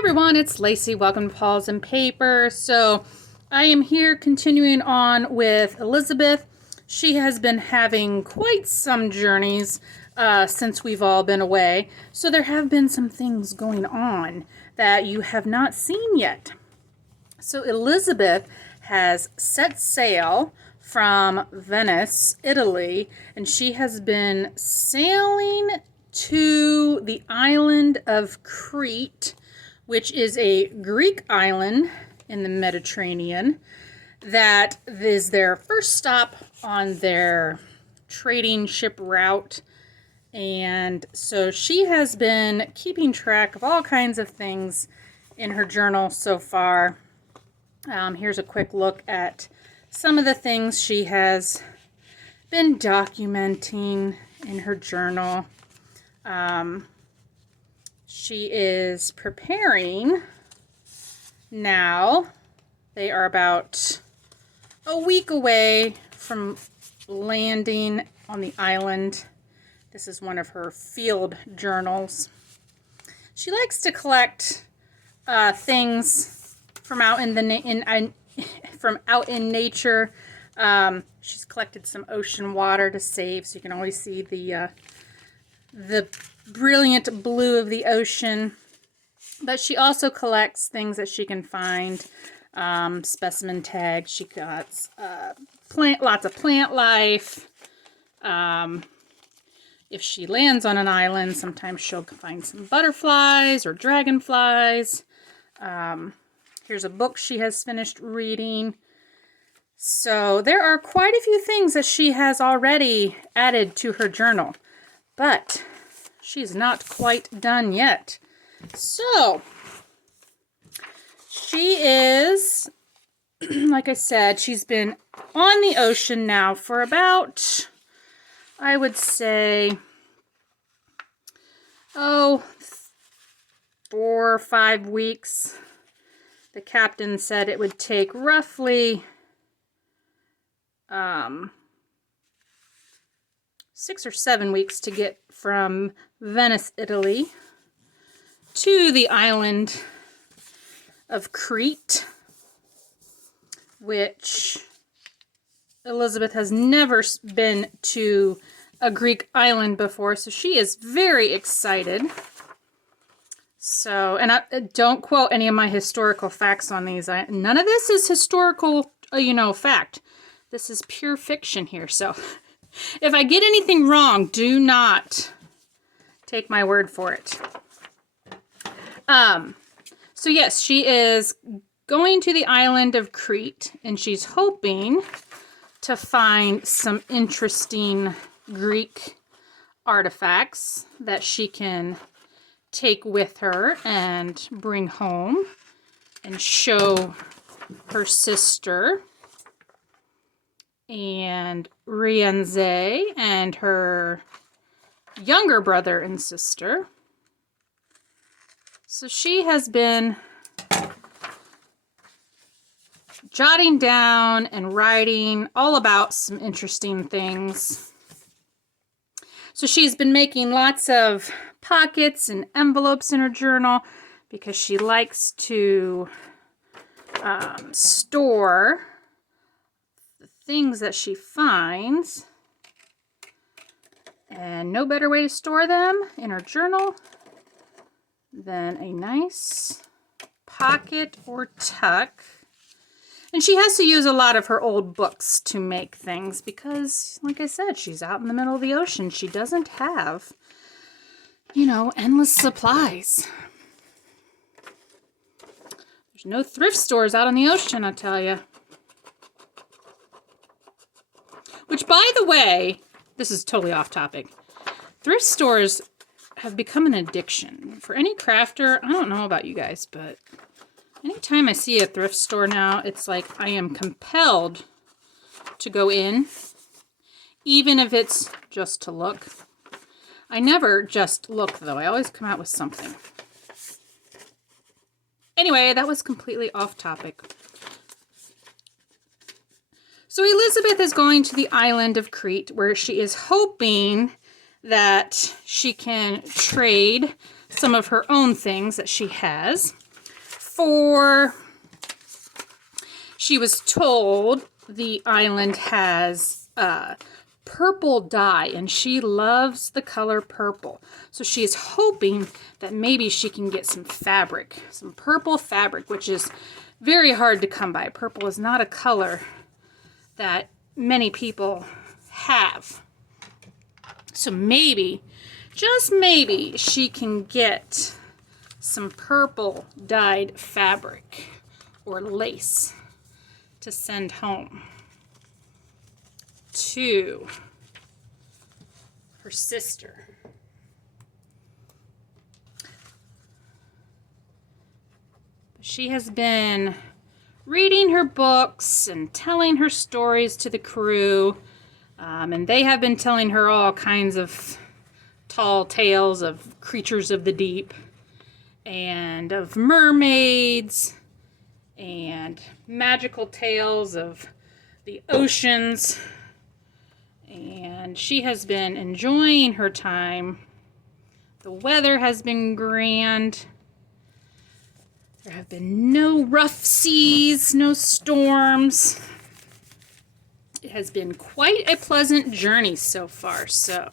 Everyone, it's Lacey. Welcome to Paws and Paper. So I am here continuing on with Elizabeth. She has been having quite some journeys since we've all been away. So there have been some things going on that you have not seen yet. So Elizabeth has set sail from Venice, Italy, and she has been sailing to the island of Crete, which is a Greek island in the Mediterranean. That is their first stop on their trading ship route. And so she has been keeping track of all kinds of things in her journal so far. Here's a quick look at some of the things she has been documenting in her journal. She is preparing now. They are about a week away from landing on the island. This is one of her field journals. She likes to collect things from out in nature. She's collected some ocean water to save, so you can always see the brilliant blue of the ocean. But she also collects things that she can find, specimen tags. She got lots of plant life. If she lands on an island, sometimes she'll find some butterflies or dragonflies. Here's a book she has finished reading. So there are quite a few things that she has already added to her journal, but she's not quite done yet. So she is, like I said, she's been on the ocean now for about, I would say, 4 or 5 weeks. The captain said it would take roughly 6 or 7 weeks to get from Venice, Italy, to the island of Crete, which Elizabeth has never been to a Greek island before, so she is very excited. So, and don't quote any of my historical facts on these. None of this is historical, fact. This is pure fiction here, so if I get anything wrong, do not take my word for it. So yes, she is going to the island of Crete, and she's hoping to find some interesting Greek artifacts that she can take with her and bring home and show her sister and Rienze and her younger brother and sister. So she has been jotting down and writing all about some interesting things. So she's been making lots of pockets and envelopes in her journal because she likes to store the things that she finds. And no better way to store them in her journal than a nice pocket or tuck. And she has to use a lot of her old books to make things because, like I said, she's out in the middle of the ocean. She doesn't have, endless supplies. There's no thrift stores out on the ocean, I tell you. Which, by the way, this is totally off topic. Thrift stores have become an addiction. For any crafter, I don't know about you guys, but anytime I see a thrift store now, it's like I am compelled to go in, even if it's just to look. I never just look, though. I always come out with something. Anyway, that was completely off topic. So Elizabeth is going to the island of Crete, where she is hoping that she can trade some of her own things that she has. before she was told the island has purple dye, and she loves the color purple. So she is hoping that maybe she can get some fabric, some purple fabric, which is very hard to come by. Purple is not a color that many people have. So maybe, just maybe, she can get some purple dyed fabric or lace to send home to her sister. She has been reading her books and telling her stories to the crew, and they have been telling her all kinds of tall tales of creatures of the deep and of mermaids and magical tales of the oceans. And she has been enjoying her time. The weather has been grand. There have been no rough seas, no storms. It has been quite a pleasant journey so far. So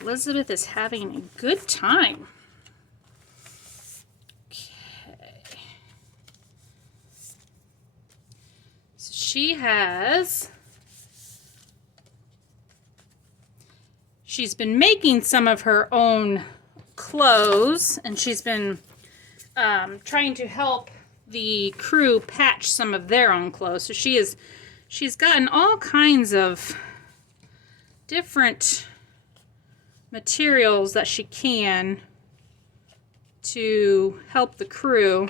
Elizabeth is having a good time. Okay. So she's been making some of her own clothes, and she's been trying to help the crew patch some of their own clothes. So she's gotten all kinds of different materials that she can to help the crew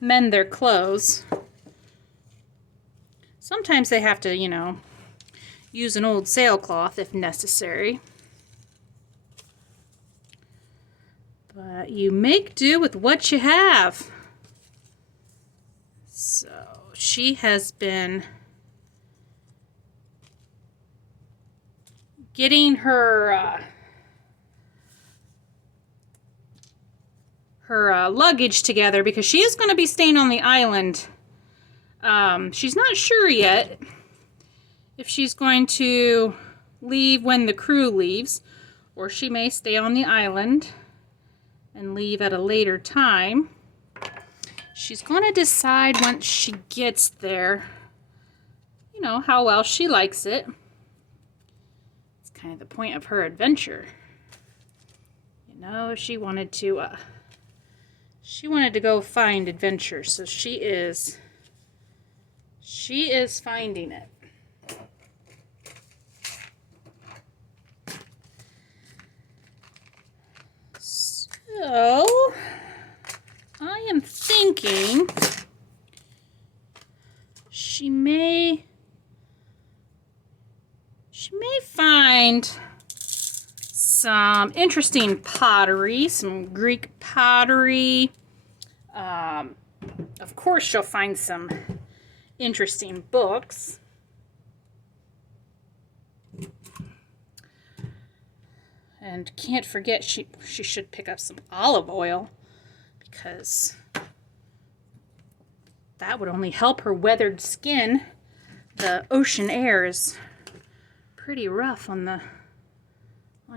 mend their clothes. Sometimes they have to, use an old sailcloth if necessary. But you make do with what you have. So she has been getting her luggage together because she is going to be staying on the island. She's not sure yet if she's going to leave when the crew leaves, or she may stay on the island and leave at a later time. She's going to decide once she gets there, how well she likes it. It's kind of the point of her adventure. She wanted to go find adventure, so she is finding it. So I am thinking she may find some interesting pottery, some Greek pottery. Of course, she'll find some interesting books. And can't forget, she should pick up some olive oil, because that would only help her weathered skin. The ocean air is pretty rough on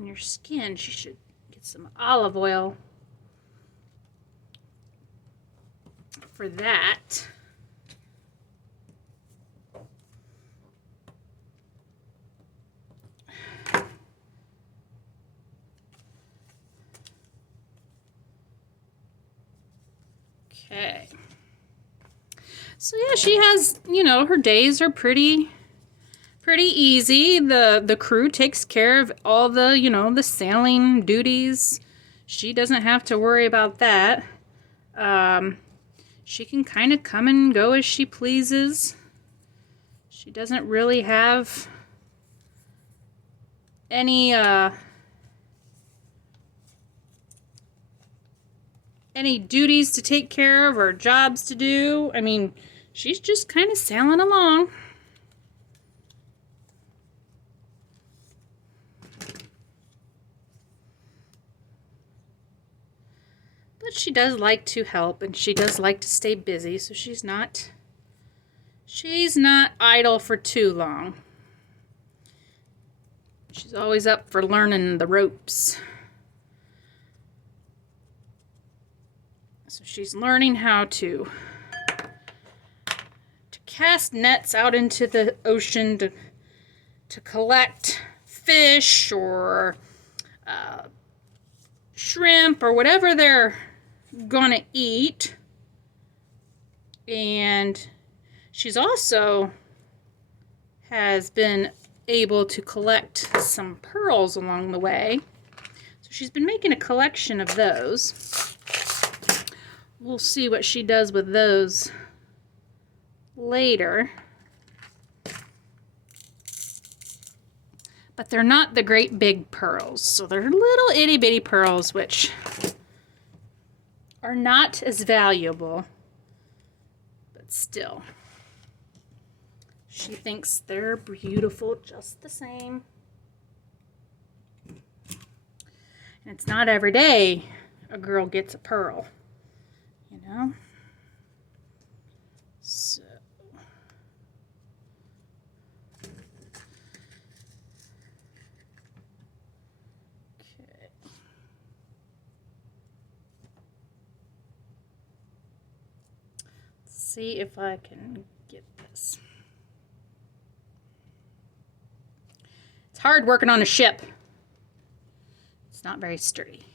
your skin. She should get some olive oil for that. Okay. So yeah, she has, her days are pretty easy. The crew takes care of all the, the sailing duties. She doesn't have to worry about that. She can kind of come and go as she pleases. She doesn't really have any duties to take care of or jobs to do. I mean, she's just kind of sailing along. But she does like to help, and she does like to stay busy, so she's not idle for too long. She's always up for learning the ropes. So she's learning how to cast nets out into the ocean to collect fish or shrimp or whatever they're gonna eat. And she's also has been able to collect some pearls along the way. So she's been making a collection of those. We'll see what she does with those later. But they're not the great big pearls. So they're little itty bitty pearls, which are not as valuable. But still, she thinks they're beautiful just the same. And it's not every day a girl gets a pearl, you know? So. Okay. Let's see if I can get this. It's hard working on a ship. It's not very sturdy.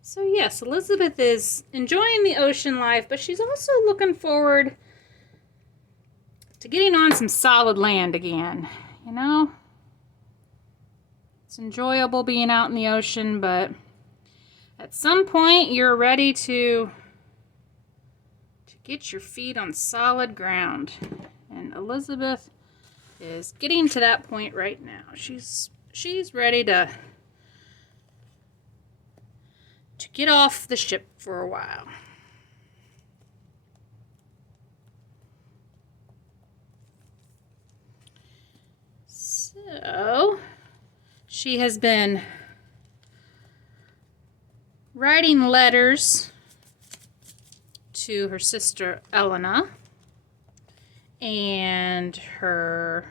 So yes, Elizabeth is enjoying the ocean life, but she's also looking forward to getting on some solid land again, you know? It's enjoyable being out in the ocean, but at some point you're ready to get your feet on solid ground. And Elizabeth is getting to that point right now. She's ready to get off the ship for a while. So, she has been writing letters to her sister Elena and her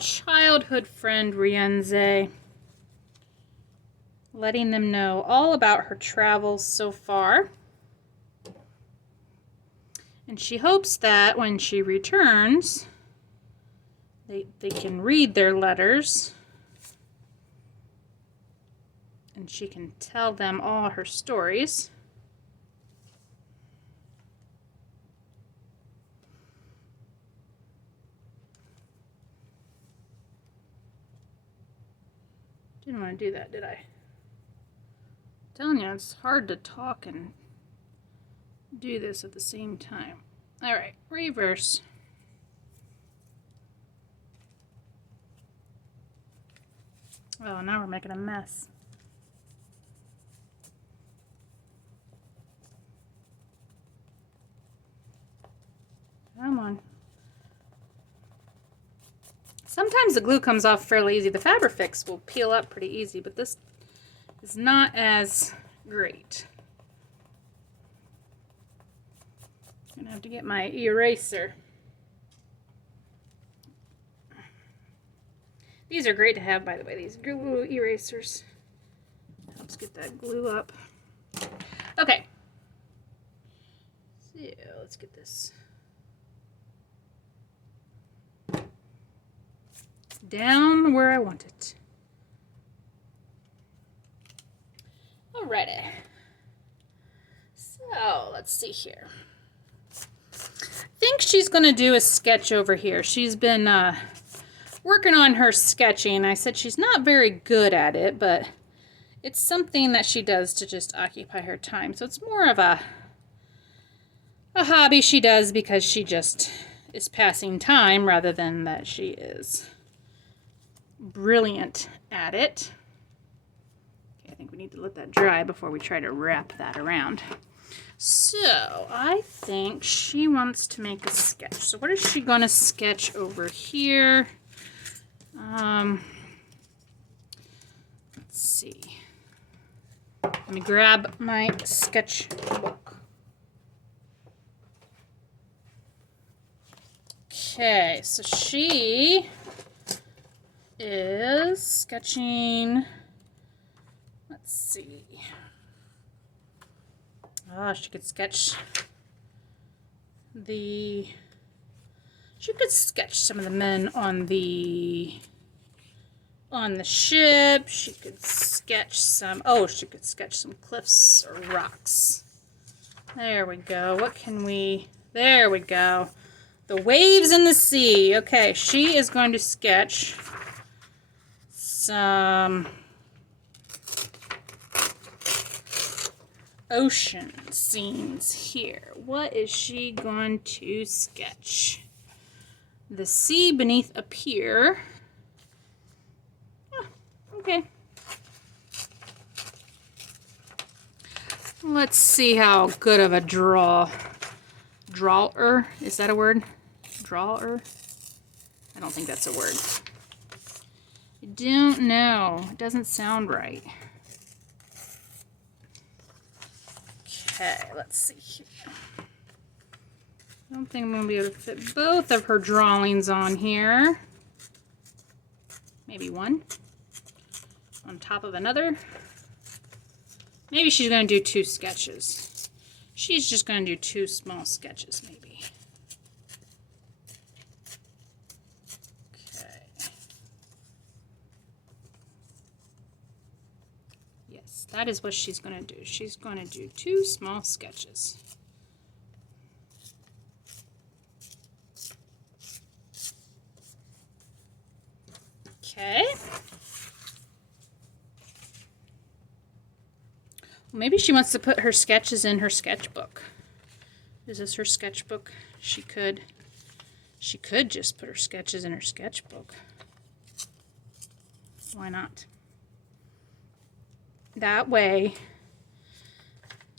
childhood friend Rienze, letting them know all about her travels so far. And she hopes that when she returns, they can read their letters and she can tell them all her stories. Didn't want to do that, did I? I'm telling you, it's hard to talk and do this at the same time. All right, reverse. Oh, now we're making a mess. Come on. Sometimes the glue comes off fairly easy. The Fabrifix will peel up pretty easy, but this is not as great. I'm gonna have to get my eraser. These are great to have, by the way, these glue erasers. Helps get that glue up. Okay. So let's get this down where I want it. Alrighty. So let's see here. I think she's going to do a sketch over here. She's been working on her sketching. I said she's not very good at it, but it's something that she does to just occupy her time. So it's more of a hobby she does because she just is passing time rather than that she is brilliant at it. Okay, I think we need to let that dry before we try to wrap that around. So I think she wants to make a sketch. So what is she going to sketch over here? Let's see. Let me grab my sketchbook. Okay, so she is sketching, let's see. Oh, she could sketch some of the men on the ship. She could sketch some cliffs or rocks. There we go. There we go. The waves in the sea. Okay, she is going to sketch some ocean scenes here. What is she going to sketch? The sea beneath a pier. Oh, okay. Let's see how good of a drawer. Is that a word? Drawer? I don't think that's a word. I don't know. It doesn't sound right. Okay, let's see here. I don't think I'm going to be able to fit both of her drawings on here. Maybe one on top of another. Maybe she's going to do 2 sketches. She's just going to do 2 small sketches, maybe. Okay. Yes, that is what she's going to do. She's going to do 2 small sketches. Okay. Well, maybe she wants to put her sketches in her sketchbook. Is this her sketchbook? She could just put her sketches in her sketchbook. Why not? That way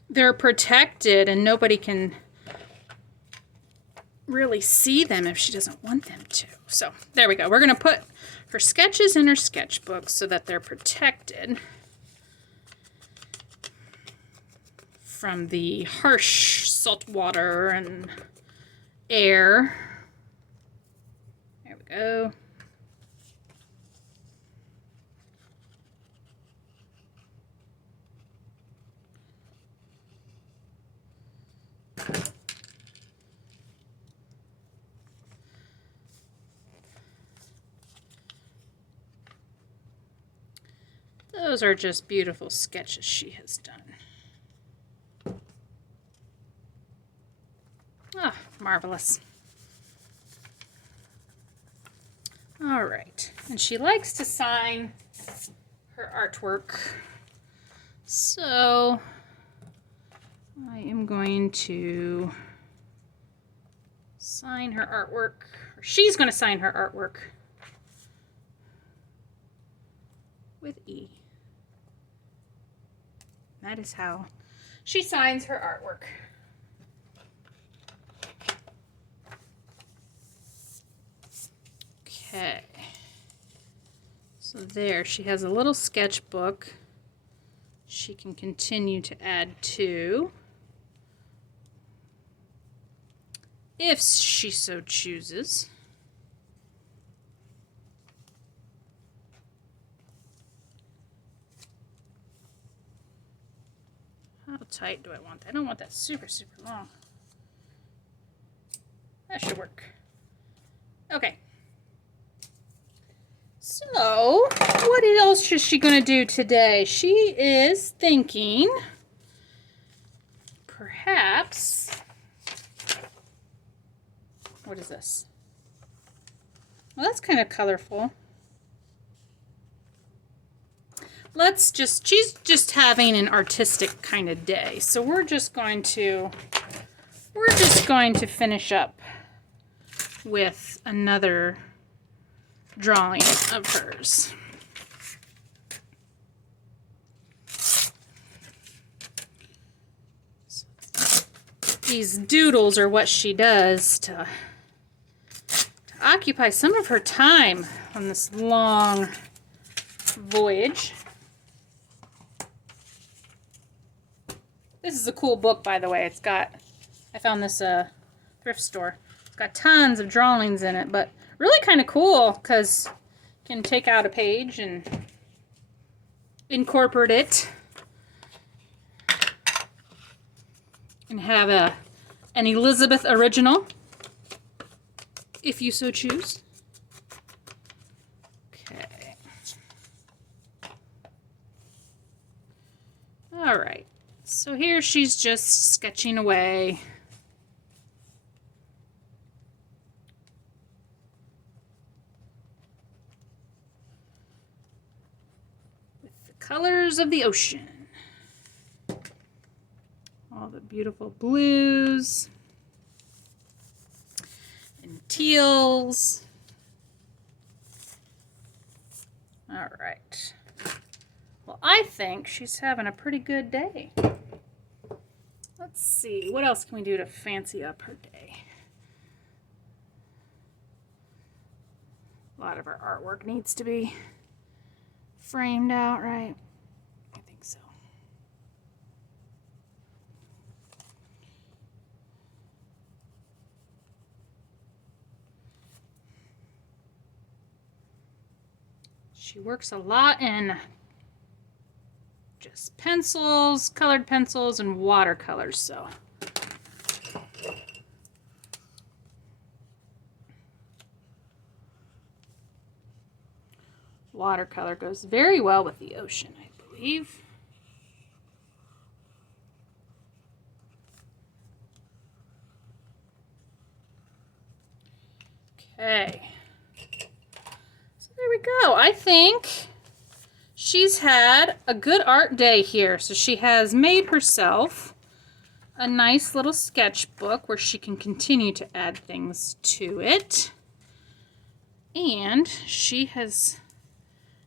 they're protected and nobody can really see them if she doesn't want them to. So there we go. We're going to put her sketches in her sketchbook so that they're protected from the harsh salt water and air. There we go. Those are just beautiful sketches she has done. Ah, marvelous. All right, and she likes to sign her artwork. So I am going to sign her artwork, or she's going to sign her artwork with E. That is how she signs her artwork. Okay. So there, she has a little sketchbook she can continue to add to if she so chooses. How tight do I want that? I don't want that super, super long. That should work. Okay. So, what else is she going to do today? She is thinking, perhaps, what is this? Well, that's kind of colorful. She's just having an artistic kind of day. So we're just going to finish up with another drawing of hers. These doodles are what she does to occupy some of her time on this long voyage. This is a cool book, by the way. It's got, I found this thrift store. It's got tons of drawings in it, but really kind of cool because you can take out a page and incorporate it and have an Elizabeth original, if you so choose. Okay. All right. So here she's just sketching away. With the colors of the ocean. All the beautiful blues and teals. All right. Well, I think she's having a pretty good day. Let's see, what else can we do to fancy up her day? A lot of her artwork needs to be framed out, right? I think so. She works a lot in just pencils, colored pencils, and watercolors, so. Watercolor goes very well with the ocean, I believe. Okay. So there we go. I think she's had a good art day here. So she has made herself a nice little sketchbook where she can continue to add things to it. And she has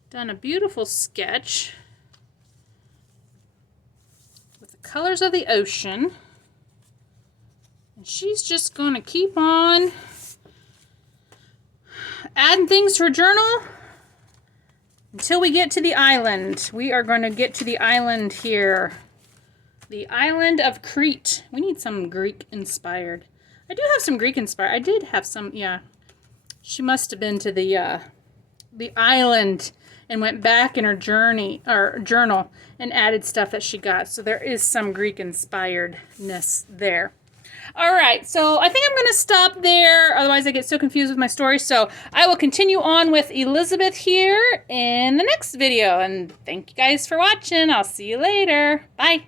done a beautiful sketch with the colors of the ocean. And she's just going to keep on adding things to her journal until we get to the island. We are going to get to the island here. The island of Crete. We need some Greek inspired. I do have some Greek inspired. I did have some, yeah. She must have been to the island and went back in her journal and added stuff that she got. So there is some Greek inspiredness there. All right, so I think I'm going to stop there. Otherwise, I get so confused with my story. So I will continue on with Elizabeth here in the next video. And thank you guys for watching. I'll see you later. Bye.